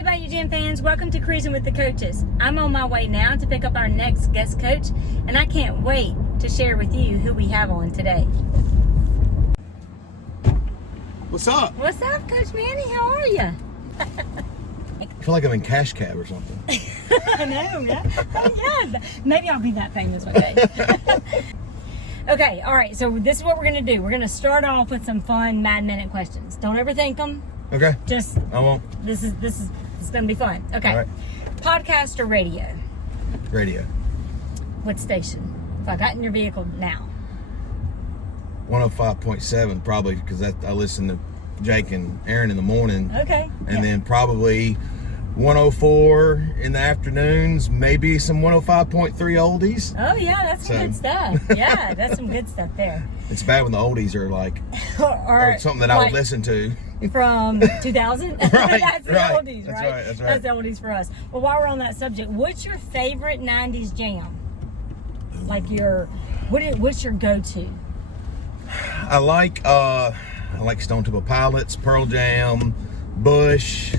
Hey Bayou Gym fans, welcome to Cruising with the Coaches. I'm on my way now to pick up our next guest coach, and I can't wait to share with you who we have on today. What's up? What's up, Coach Manny? How are you? I feel like I'm in Cash Cab or something. I know, yeah. Oh, yeah. Maybe I'll be that famous one day. Okay, all right, so this is what we're going to do. We're going to start off with some fun Mad Minute questions. Don't overthink them. Okay. Just, I won't. This is going to be fun. Okay. All right. Podcast or radio? Radio. What station? If I got in your vehicle now. 105.7 probably because I listen to Jake and Aaron in the morning. Okay. And then probably 104 in the afternoons, maybe some 105.3 oldies. Oh yeah, that's some good stuff. Yeah, that's some good stuff there. It's bad when the oldies are like or something that I would listen to. From 2000? Right, That's the right. oldies, That's right? right, that's right. That's the oldies for us. Well, while we're on that subject, what's your favorite 90s jam? Like what's your go-to? I like Stone Temple Pilots, Pearl Jam, Bush,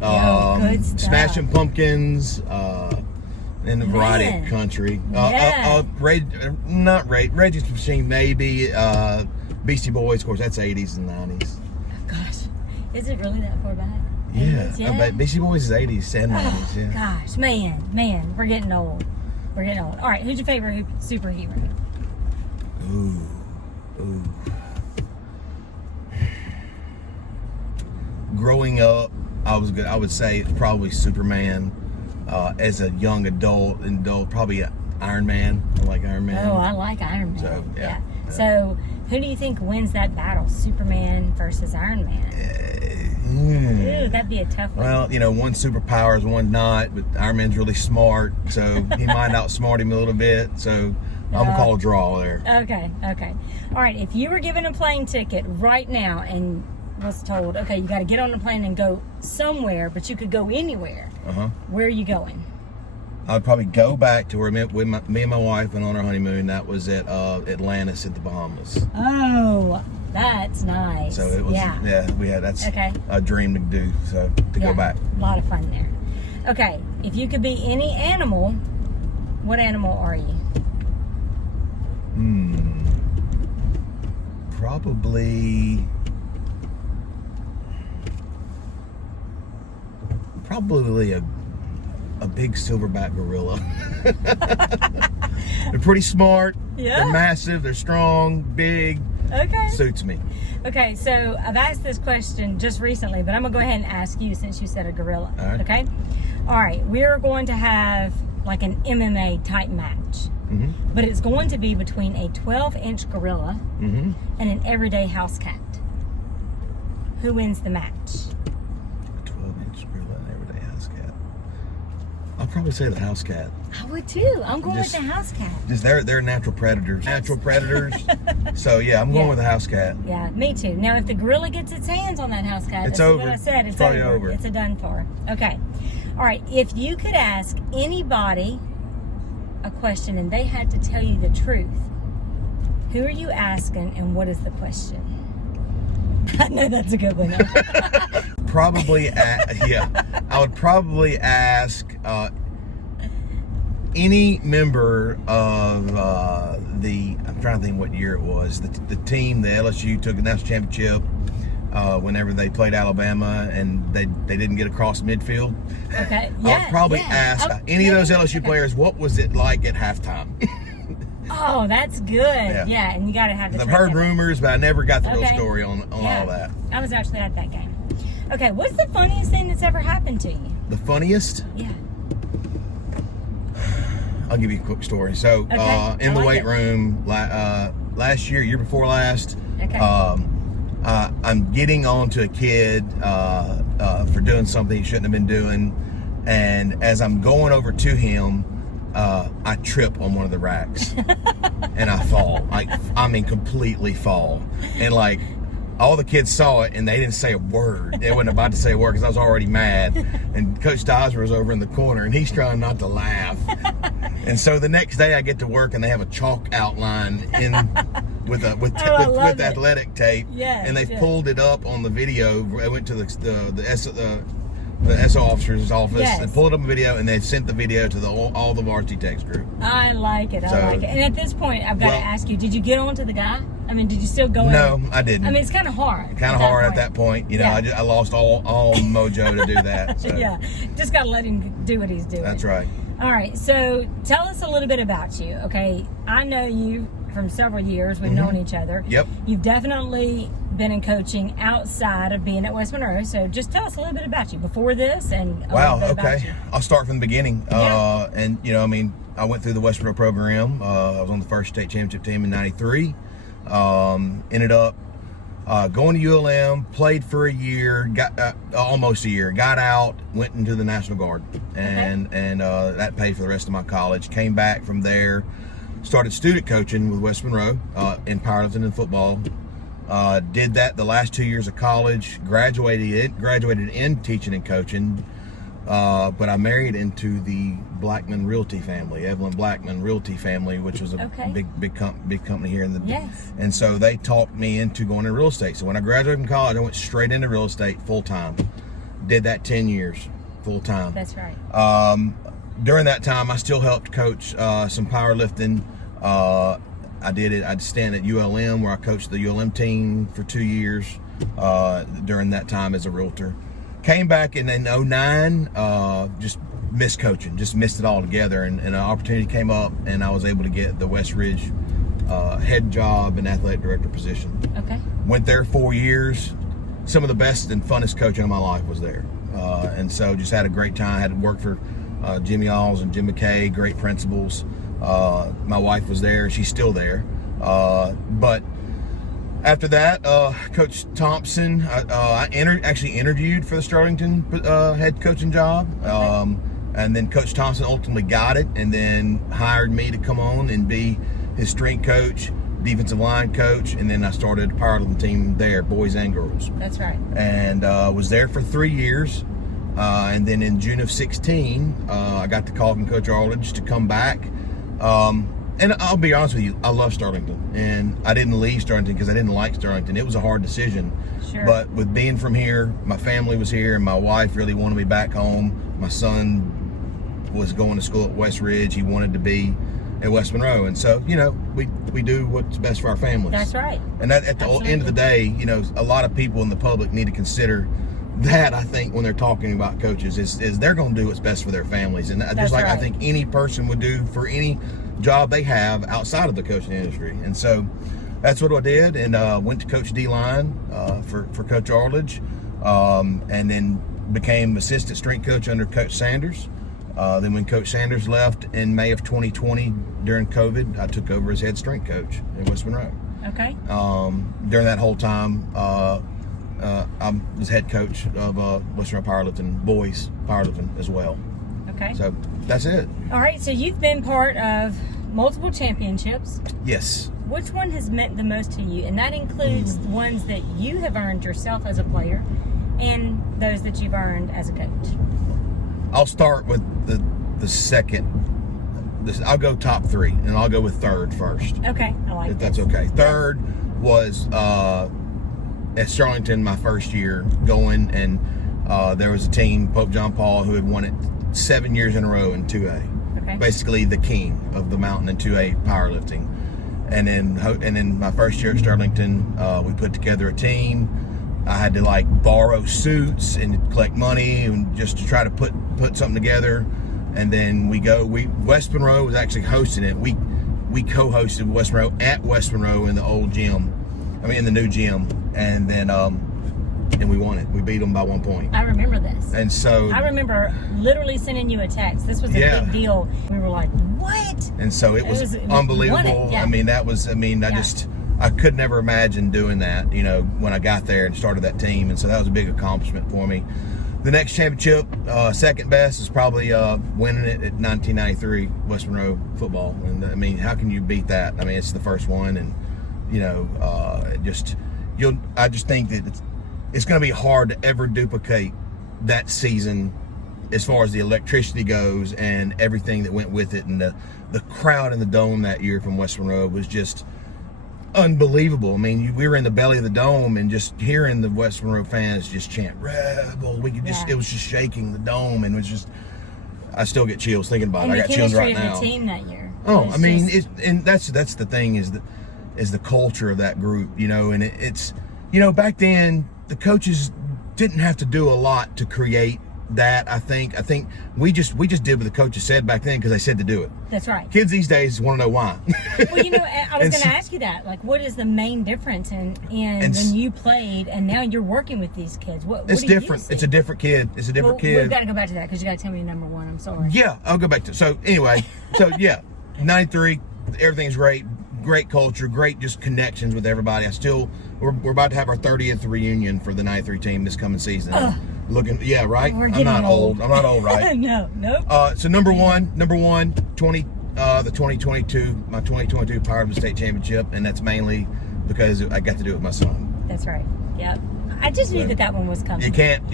good stuff. Smashing Pumpkins, and a variety of country. Yeah. Reggie's Machine, maybe. Beastie Boys, of course, that's 80s and 90s. Gosh, is it really that far back? Yeah, 80s, yeah. But Beastie Boys is 80s and 90s, yeah. Gosh, man, we're getting old. We're getting old. All right, who's your favorite superhero? Ooh. Growing up, I would say it's probably Superman. As a young adult, probably Iron Man. I like Iron Man. Oh, I like Iron Man. So, yeah. So, who do you think wins that battle, Superman versus Iron Man? Ooh, that'd be a tough one. Well, one's superpowers, one's not, but Iron Man's really smart, so he might outsmart him a little bit, so I'm gonna call a draw there. Okay. All right, if you were given a plane ticket right now and was told, okay, you got to get on the plane and go somewhere, but you could go anywhere, where are you going? I'd probably go back to where me and my wife went on our honeymoon. That was at Atlantis in the Bahamas. Oh, that's nice. So it was, that's a dream to do, so to go back. A lot of fun there. Okay, if you could be any animal, what animal are you? Probably a big silverback gorilla. They're pretty smart. Yeah. They're massive. They're strong, big. Okay. Suits me. Okay, so I've asked this question just recently, but I'm going to go ahead and ask you since you said a gorilla. All right. Okay? All right, we're going to have like an MMA type match. But it's going to be between a 12-inch gorilla and an everyday house cat. Who wins the match? 12-inch gorilla and everyday house cat. I'll probably say the house cat. I would too. I'm going with the house cat. Just they're natural predators. So yeah, I'm going with the house cat. Yeah, me too. Now, if the gorilla gets its hands on that house cat, It's that's over. what I said. It's probably over. It's a done for. Okay. All right. If you could ask anybody a question and they had to tell you the truth, who are you asking and what is the question? I know that's a good one. I would probably ask any member of I'm trying to think what year it was, the team, the LSU took a national championship whenever they played Alabama and they didn't get across midfield. Okay. I would probably ask any of those LSU players, what was it like at halftime? Oh, that's good. Yeah, and you got to have the I've heard rumors, but I never got the real story on all that. I was actually at that game. Okay, what's the funniest thing that's ever happened to you? The funniest? Yeah. I'll give you a quick story. So, in the weight room, last year before last, I'm getting on to a kid for doing something he shouldn't have been doing. And as I'm going over to him, I trip on one of the racks and I fall. Completely fall. And all the kids saw it and they didn't say a word. They wasn't about to say a word because I was already mad. And Coach Dodger was over in the corner and he's trying not to laugh. And so the next day I get to work and they have a chalk outline with athletic tape. Yes, and they pulled it up on the video. I went to the the SO officer's office, Yes. and pulled up a video, and they sent the video to all the varsity text group. I like it. I So- like it. And at this point, I've got to Well- ask you: did you get on to the guy? I mean, did you still go in? No, I didn't. I mean, it's kind of hard. Kind of hard at that point. You know, Yeah. I lost all mojo to do that. So. Yeah, just got to let him do what he's doing. That's right. All right, so tell us a little bit about you. Okay, I know you from several years. We've known each other. Yep. You've definitely been in coaching outside of being at West Monroe. So just tell us a little bit about you before this and a Wow. little bit about Okay. you. I'll start from the beginning. Yeah. And you know, I mean, I went through the West Monroe program. I was on the first state championship team in '93. Ended up going to ULM, played for a year, got almost a year, got out, went into the National Guard, and that paid for the rest of my college. Came back from there, started student coaching with West Monroe in powerlifting and football. Did that the last 2 years of college. Graduated in teaching and coaching. But I married into the Blackman Realty family, Evelyn Blackman Realty family, which was a Okay. big company here in the. Yes. And so they talked me into going into real estate. So when I graduated from college, I went straight into real estate full time. Did that 10 years full time. That's right. During that time, I still helped coach some powerlifting. I'd stand at ULM where I coached the ULM team for 2 years during that time as a realtor. Came back in 09, just missed coaching, just missed it all together. And an opportunity came up, and I was able to get the West Ridge head job and athletic director position. Okay. Went there 4 years. Some of the best and funnest coaching of my life was there. And so just had a great time. Had to work for Jimmy Alls and Jim McKay, great principals. My wife was there. She's still there. But after that, Coach Thompson, I actually interviewed for the Sterlington head coaching job. And then Coach Thompson ultimately got it, and then hired me to come on and be his strength coach, defensive line coach, and then I started a powerlifting team there, boys and girls. That's right. And was there for 3 years. And then in June of 16, I got the call from Coach Arledge to come back. And I'll be honest with you, I love Sterlington. And I didn't leave Sterlington because I didn't like Sterlington. It was a hard decision. Sure. But with being from here, my family was here, and my wife really wanted me back home. My son was going to school at West Ridge. He wanted to be at West Monroe. And so, you know, we do what's best for our families. That's right. And that at the end of the day, you know, a lot of people in the public need to consider that, I think, when they're talking about coaches, is they're going to do what's best for their families. And just like I think any person would do for any job they have outside of the coaching industry. And so that's what I did, and went to coach D-line for Coach Arledge, and then became assistant strength coach under Coach Sanders. Then when Coach Sanders left in May of 2020 during COVID, I took over as head strength coach in West Monroe. Okay. During that whole time, I was head coach of West Monroe Powerlifting, boys powerlifting as well. Okay. So that's it. All right. So you've been part of multiple championships. Yes. Which one has meant the most to you? And that includes the ones that you have earned yourself as a player and those that you've earned as a coach. I'll start with the second. I'll go top three, and I'll go with third first. Okay. I like If that. that's okay. Third was at Sterlington my first year going, and there was a team, Pope John Paul, who had won it 7 years in a row in 2A. Okay. Basically the king of the mountain in 2A powerlifting. And then my first year at Sterlington, we put together a team. I had to like borrow suits and collect money and just to try to put something together. And then West Monroe was actually hosting it. We co-hosted West Monroe at West Monroe in the old gym. In the new gym. And then and we won it. We beat them by 1 point. I remember this. And so I remember literally sending you a text. This was a big deal. We were like, what? And so it was unbelievable. Yeah. I could never imagine doing that, you know, when I got there and started that team. And so that was a big accomplishment for me. The next championship, second best, is probably winning it at 1993 West Monroe football. And how can you beat that? It's the first one, and you know, I just think that it's going to be hard to ever duplicate that season as far as the electricity goes and everything that went with it. And the crowd in the dome that year from West Monroe was just unbelievable. I mean, we were in the belly of the dome, and just hearing the West Monroe fans just chant "Rebel," we could just, it was just shaking the dome, and it was just, I still get chills thinking about it. I got chills right now. The team that year. Oh, I mean, and that's the thing is the culture of that group, you know, and it's, you know, back then the coaches didn't have to do a lot to create that. I think we just did what the coaches said back then because they said to do it. That's right. Kids these days want to know why. Well, you know, I was going to ask you that. Like, what is the main difference in when you played and now you're working with these kids? It's different. It's a different kid. It's a different kid. We've got to go back to that because you got to tell me number one. I'm sorry. Yeah, I'll go back to. So anyway, yeah, 93. Everything's great. Great culture. Great just connections with everybody. We're about to have our 30th reunion for the 93 team this coming season. Yeah, right. I'm not old. I'm not old, right? No. So number one, the 2022, my 2022 Powerlifting State Championship, and that's mainly because I got to do it with my son. That's right. Yep. I just knew that one was coming. You can't.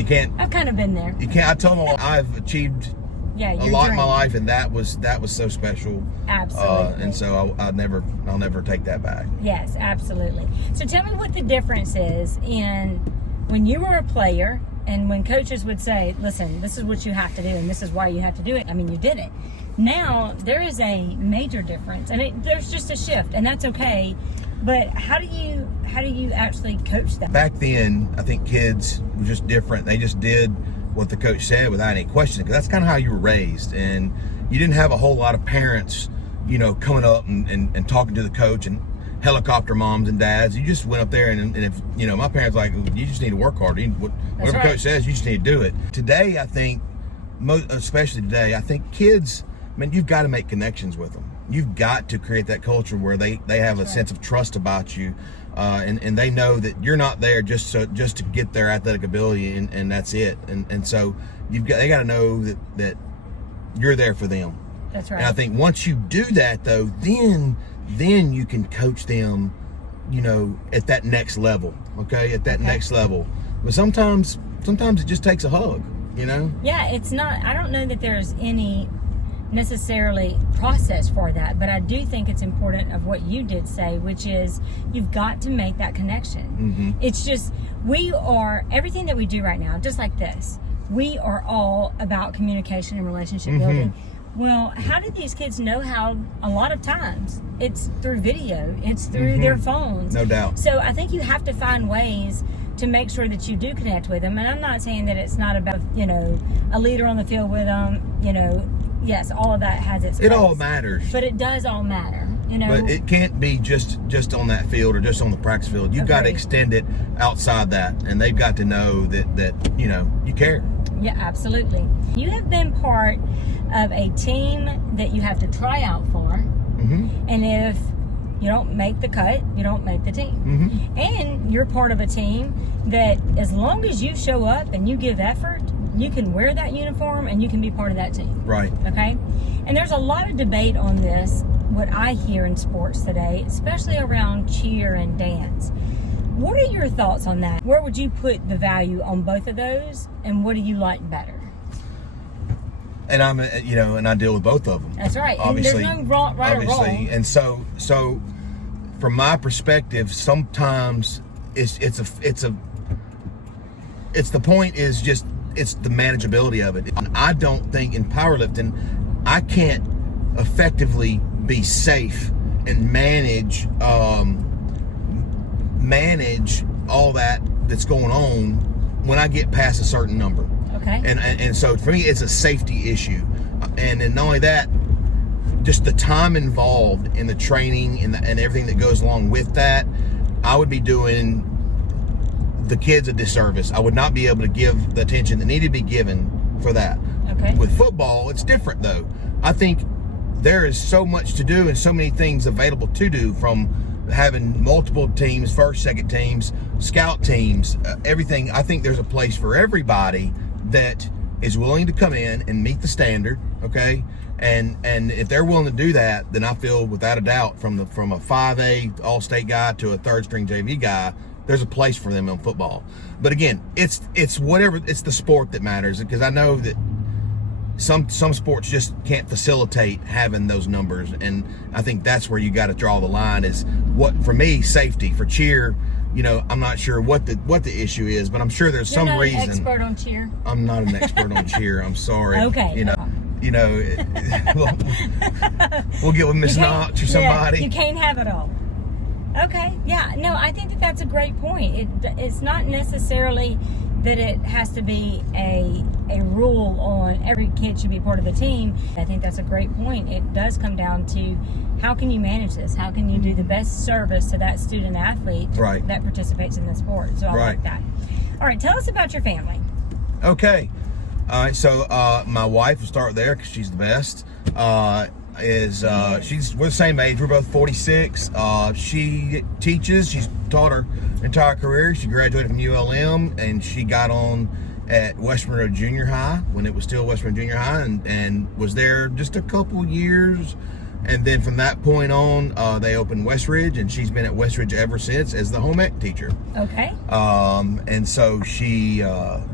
I've kind of been there. You can't. I told them I've achieved a lot in my life, and that was so special. Absolutely. And so I'll never take that back. Yes, absolutely. So tell me what the difference is in when you were a player and when coaches would say, listen, this is what you have to do and this is why you have to do it. I mean, you did it. Now there is a major difference. I mean, there's just a shift, and that's okay. But how do you actually coach them? Back then, I think kids were just different. They just did what the coach said without any question, because that's kind of how you were raised, and you didn't have a whole lot of parents, you know, coming up and talking to the coach and helicopter moms and dads. You just went up there and if, you know, my parents were like, you just need to work harder. Whatever coach says, you just need to do it. Today, I think, especially today, I think kids, I mean, you've got to make connections with them. You've got to create that culture where they have a sense of trust about you, and they know that you're not there just to get their athletic ability and that's it. And so they got to know that you're there for them. That's right. And I think once you do that, though, then you can coach them, you know, at that next level. Okay, at that next level. But sometimes it just takes a hug, you know. Yeah, it's not. I don't know that there's any necessarily process for that, but I do think it's important of what you did say, which is you've got to make that connection. Mm-hmm. It's just, everything that we do right now, just like this, we are all about communication and relationship building. Well, how did these kids know how? A lot of times it's through video, it's through their phones. No doubt. So I think you have to find ways to make sure that you do connect with them. And I'm not saying that it's not about, you know, a leader on the field with them, you know. Yes, all of that has its place. It all matters. But it does all matter, you know. But it can't be just on that field or just on the practice field. You've got to extend it outside that, and they've got to know that you know, you care. Yeah, absolutely. You have been part of a team that you have to try out for, and if you don't make the cut, you don't make the team. And you're part of a team that, as long as you show up and you give effort, you can wear that uniform and you can be part of that team. Right. Okay? And there's a lot of debate on this, what I hear in sports today, especially around cheer and dance. What are your thoughts on that? Where would you put the value on both of those, and what do you like better? And I deal with both of them. That's right. Obviously, and there's no right or wrong. And so from my perspective, sometimes it's the point is just, it's the manageability of it. And I don't think in powerlifting, I can't effectively be safe and manage all that's going on when I get past a certain number. Okay. And so for me, it's a safety issue. And then not only that, just the time involved in the training and everything that goes along with that, I would be doing the kids a disservice. I would not be able to give the attention that needed to be given for that. Okay. With football, it's different though. I think there is so much to do and so many things available to do, from having multiple teams, first, second teams, scout teams, everything. I think there's a place for everybody that is willing to come in and meet the standard, okay? And if they're willing to do that, then I feel without a doubt, from a 5A all-state guy to a third-string JV guy, there's a place for them in football. But again, it's whatever, it's the sport that matters, because I know that some sports just can't facilitate having those numbers, and I think that's where you got to draw the line. Is what for me, safety. For cheer, you know, I'm not sure what the issue is, but I'm sure there's some reason. You're not an expert on cheer. I'm not an expert on cheer. I'm sorry. Okay. You know, we'll get with Miss Knox or somebody. Yeah, you can't have it all. Okay. Yeah. No, I think that's a great point. It's not necessarily that it has to be a rule on every kid should be part of the team. I think that's a great point. It does come down to how can you manage this? How can you do the best service to that student athlete that participates in the sport? So I like that. All right, tell us about your family. Okay. All right, so my wife, we'll start there because she's the best. We're the same age. We're both 46. She teaches. She's taught her entire career. She graduated from ULM, and she got on at West Monroe Junior High when it was still West Monroe Junior High, and was there just a couple years. And then from that point on, they opened Westridge, and she's been at Westridge ever since as the home ec teacher. Okay. And so she's a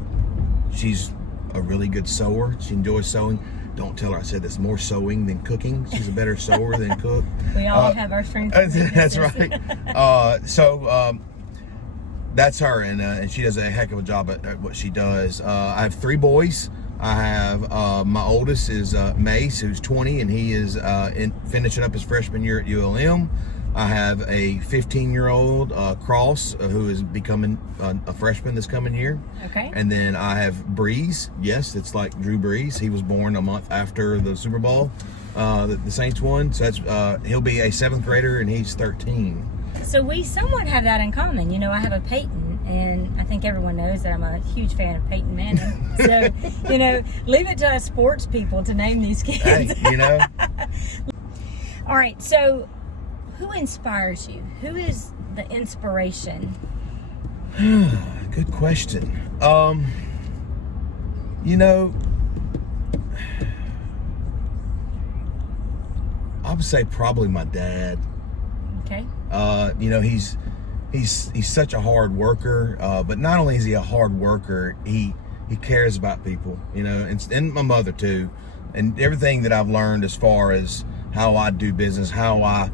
really good sewer. She enjoys sewing. Don't tell her I said this. More sewing than cooking. She's a better sewer than cook. We all have our strengths. That's right. That's her, and she does a heck of a job at what she does. I have 3 boys. I have my oldest is Mace, who's 20, and he is finishing up his freshman year at ULM. I have a 15-year-old Cross who is becoming a freshman this coming year. Okay. And then I have Breeze. Yes, it's like Drew Brees. He was born a month after the Super Bowl, the Saints won. So that's he'll be a 7th grader, and he's 13. So we somewhat have that in common. You know, I have a Peyton, and I think everyone knows that I'm a huge fan of Peyton Manning. So, you know, leave it to us sports people to name these kids. Hey, you know. All right, so who inspires you? Who is the inspiration? Good question. You know, I would say probably my dad. Okay. You know, he's such a hard worker, but not only is he a hard worker, he cares about people, you know, and my mother too, and everything that I've learned as far as how I do business, how I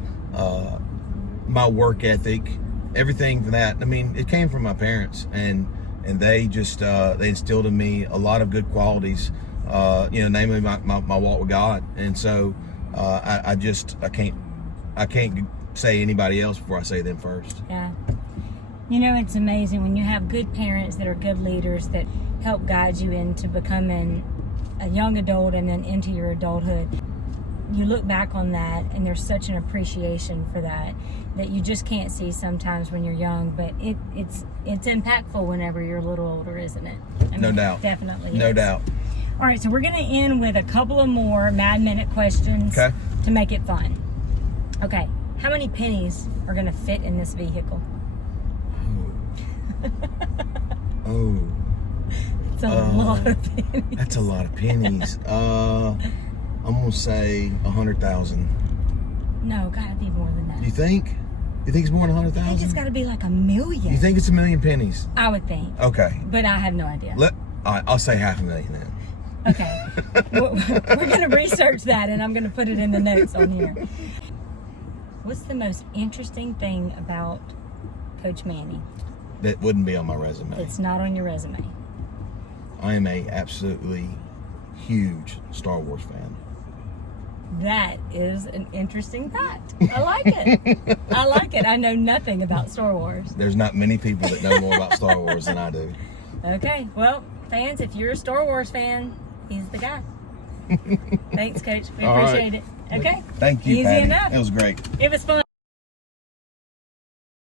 my work ethic, everything from that. I mean, it came from my parents, and they just they instilled in me a lot of good qualities, you know, namely my walk with God. And so I can't say anybody else before I say them first. Yeah. You know, it's amazing when you have good parents that are good leaders that help guide you into becoming a young adult and then into your adulthood. You look back on that, and there's such an appreciation for that you just can't see sometimes when you're young, but it's impactful whenever you're a little older, isn't it? I mean, no doubt. Definitely. No doubt. All right, so we're going to end with a couple of more Mad Minute questions to make it fun. Okay, how many pennies are going to fit in this vehicle? Oh. It's a lot of pennies. That's a lot of pennies. I'm gonna say 100,000. No, gotta be more than that. You think? You think it's more than 100,000? I think it's gotta be like 1 million. You think it's 1 million pennies? I would think. Okay. But I have no idea. All right, I'll say 500,000 then. Okay. We're gonna research that, and I'm gonna put it in the notes on here. What's the most interesting thing about Coach Manny? That wouldn't be on my resume. It's not on your resume. I am a absolutely huge Star Wars fan. That is an interesting fact. I like it. I like it. I know nothing about Star Wars. There's not many people that know more about Star Wars than I do. Okay. Well, fans, if you're a Star Wars fan, he's the guy. Thanks, Coach. We appreciate it. Okay. Thank you, Easy Patty. enough. It was great. It was fun.